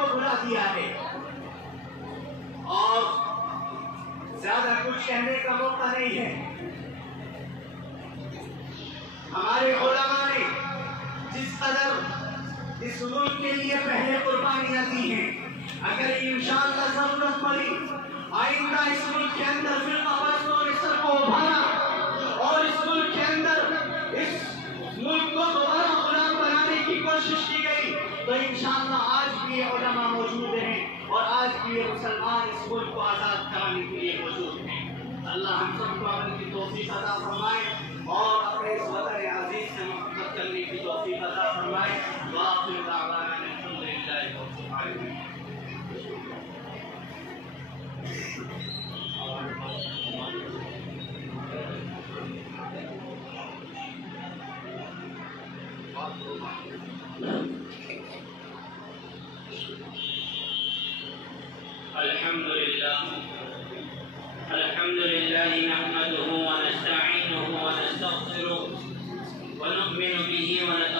کو بلا دیا ہے، اور زیادہ کچھ کہنے کا موقع نہیں ہے۔ ہمارے علماء نے جس قدر اس ملک کے لیے پہلے قربانیاں دی ہیں، اگر انشاءاللہ ضرورت پڑی آئندہ اس ملک کے اندر فرقہ پرستوں کو ابھارا اور اس ملک کے اندر اس ملک کو دوبارہ غلام بنانے کی کوشش کی گئی تو انشاءاللہ آج بھی یہ علماء موجود ہیں اور آج بھی یہ مسلمان اس ملک کو آزاد کرانے کے لیے موجود ہیں۔ اللہ ہم سب کو عمل کی توفیق عطا فرمائے اور اپنے اس وطن عزیز سے محبت کرنے کی توفیق عطا فرمائے۔ وآخر دعوانا الحمد للہ رب العالمین۔ الحمد لله نحمده ونستعينه ونستغفره ونؤمن به ونتوكل